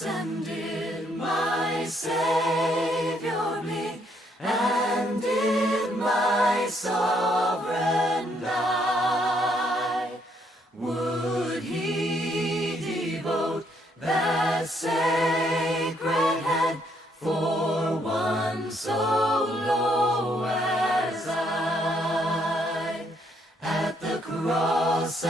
cross, and did my Savior bleed, and did my sovereign die? Would he devote that sacred head for one so low as I? At the cross,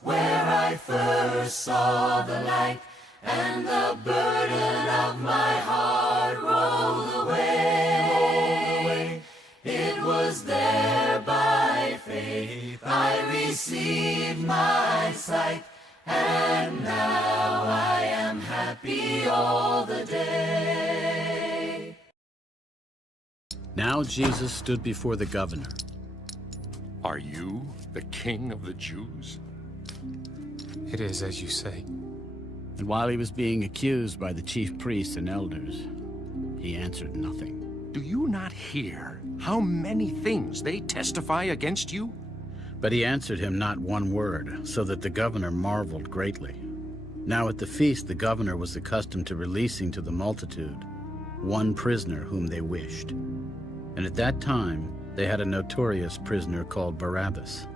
where I first saw the light, and the burden of my heart rolled away. It was there by faith I received my sight, and now I am happy all the day. Now Jesus stood before the governor. Are you the king of the Jews? It is as you say. And while he was being accused by the chief priests and elders, he answered nothing. Do you not hear how many things they testify against you? But he answered him not one word, so that the governor marveled greatly. Now at the feast the governor was accustomed to releasing to the multitude one prisoner whom they wished. And at that time they had a notorious prisoner called Barabbas.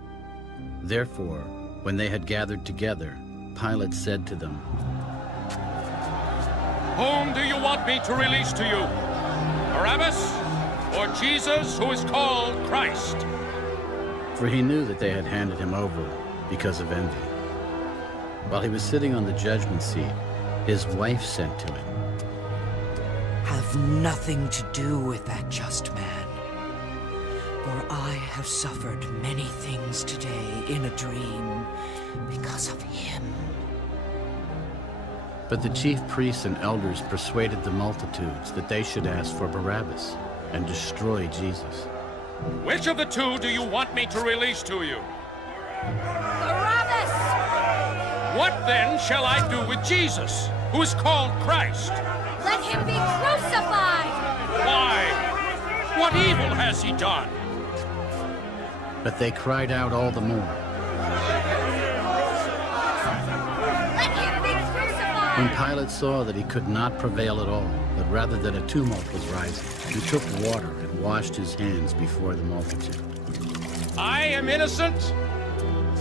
Therefore, when they had gathered together, Pilate said to them, Whom do you want me to release to you? Barabbas or Jesus, who is called Christ? For he knew that they had handed him over because of envy. While he was sitting on the judgment seat, his wife said to him, Have nothing to do with that just man, for I have suffered many things today in a dream because of him. But the chief priests and elders persuaded the multitudes that they should ask for Barabbas and destroy Jesus. Which of the two do you want me to release to you? Barabbas! What then shall I do with Jesus, who is called Christ? Let him be crucified! Why? What evil has he done? But they cried out all the more. Let him be crucified! When Pilate saw that he could not prevail at all, but rather that a tumult was rising, he took water and washed his hands before the multitude. I am innocent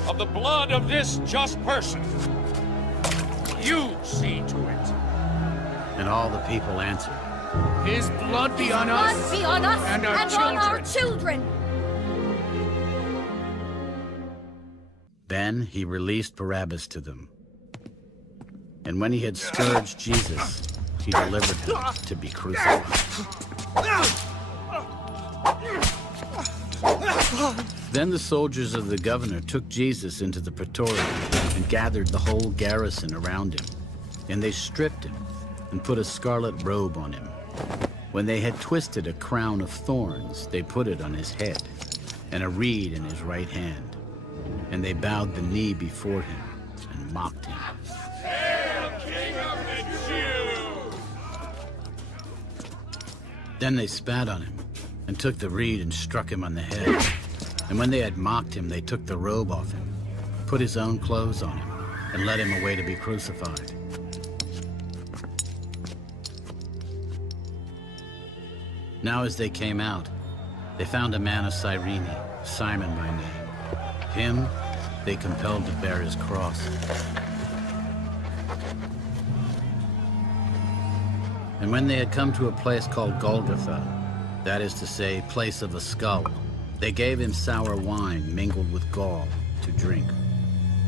of the blood of this just person. You see to it. And all the people answered, His blood be on Blood us be on us and our on children. our children! Then he released Barabbas to them. And when he had scourged Jesus, he delivered him to be crucified. Then the soldiers of the governor took Jesus into the praetorium and gathered the whole garrison around him. And they stripped him and put a scarlet robe on him. When they had twisted a crown of thorns, they put it on his head, and a reed in his right hand. And they bowed the knee before him and mocked him. Hail, King of the Jews! Then they spat on him and took the reed and struck him on the head. And when they had mocked him, they took the robe off him, put his own clothes on him, and led him away to be crucified. Now as they came out, they found a man of Cyrene, Simon by name. Him they compelled to bear his cross. And when they had come to a place called Golgotha, that is to say, place of a skull, they gave him sour wine mingled with gall to drink.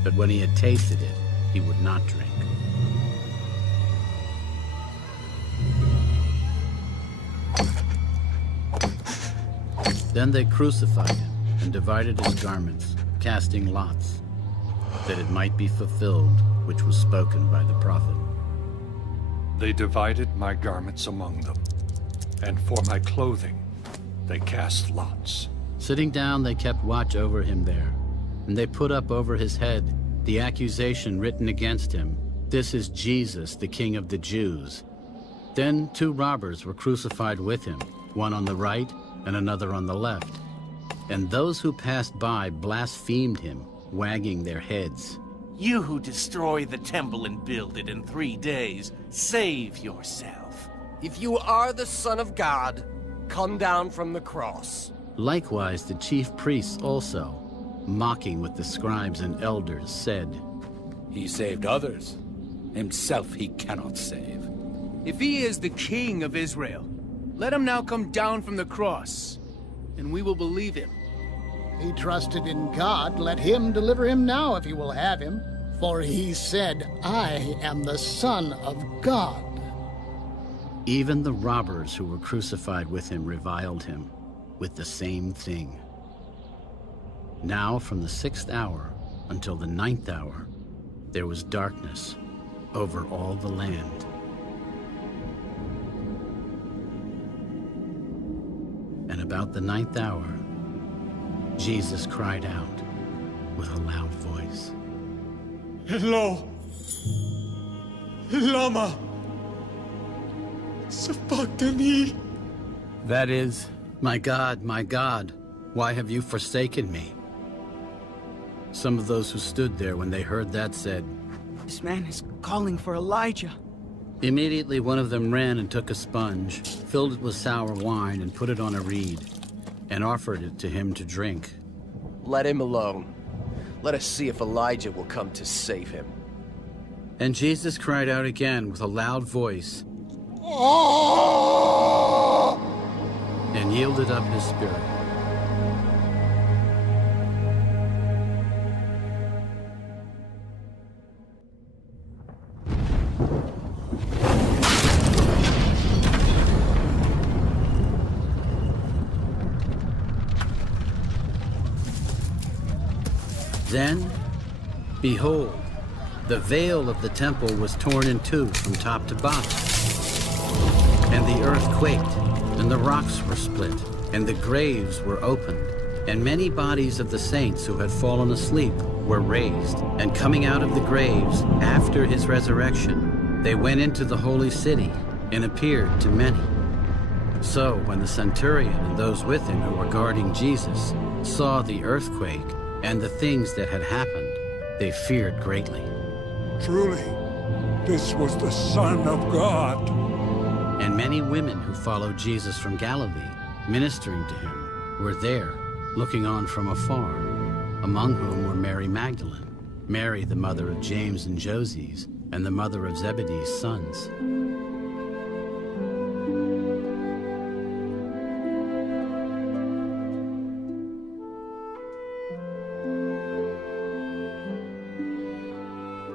But when he had tasted it, he would not drink. Then they crucified him and divided his garments, casting lots, that it might be fulfilled which was spoken by the prophet. They divided my garments among them, and for my clothing they cast lots. Sitting down, they kept watch over him there, and they put up over his head the accusation written against him, "This is Jesus, the King of the Jews." Then 2 robbers were crucified with him, one on the right and another on the left. And those who passed by blasphemed him, wagging their heads, You who destroy the temple and build it in 3 days, save yourself. If you are the Son of God, come down from the cross. Likewise, the chief priests also, mocking with the scribes and elders, said, He saved others. Himself he cannot save. If he is the king of Israel, let him now come down from the cross, and we will believe him. He trusted in God. Let him deliver him now if he will have him. For he said, I am the Son of God. Even the robbers who were crucified with him reviled him with the same thing. Now from the 6th hour until the 9th hour, there was darkness over all the land. And about the 9th hour, Jesus cried out with a loud voice, Elo, lama sabachthani. That is, my God, why have you forsaken me? Some of those who stood there when they heard that said, This man is calling for Elijah. Immediately one of them ran and took a sponge, filled it with sour wine, and put it on a reed, and offered it to him to drink. Let him alone. Let us see if Elijah will come to save him. And Jesus cried out again with a loud voice, and yielded up his spirit. Then, behold, the veil of the temple was torn in two from top to bottom. And the earth quaked, and the rocks were split, and the graves were opened. And many bodies of the saints who had fallen asleep were raised. And coming out of the graves after his resurrection, they went into the holy city and appeared to many. So when the centurion and those with him who were guarding Jesus saw the earthquake and the things that had happened, they feared greatly. Truly, this was the Son of God. And many women who followed Jesus from Galilee, ministering to him, were there, looking on from afar, among whom were Mary Magdalene, Mary the mother of James and Joses, and the mother of Zebedee's sons.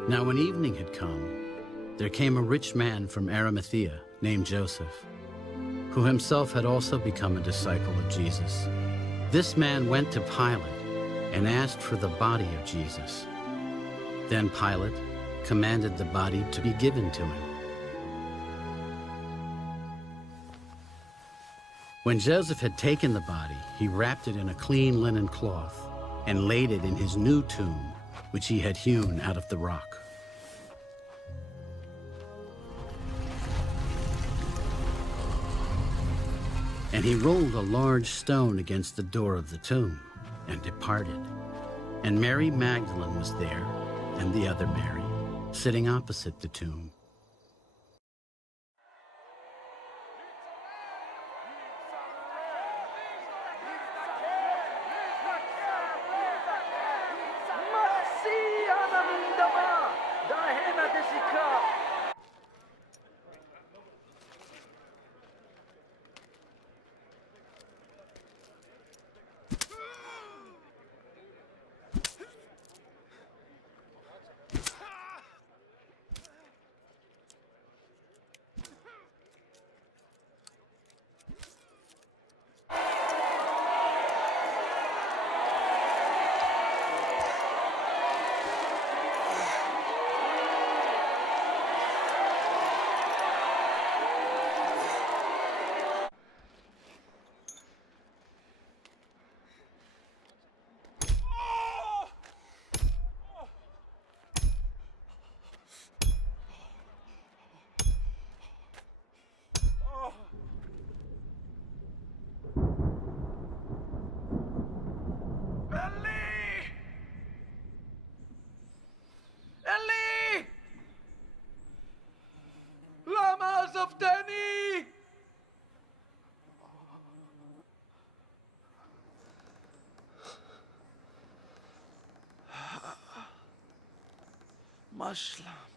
Now when evening had come, there came a rich man from Arimathea named Joseph, who himself had also become a disciple of Jesus. This man went to Pilate and asked for the body of Jesus. Then Pilate commanded the body to be given to him. When Joseph had taken the body, he wrapped it in a clean linen cloth and laid it in his new tomb, which he had hewn out of the rock. And he rolled a large stone against the door of the tomb and departed. And Mary Magdalene was there, and the other Mary, sitting opposite the tomb. Muslim.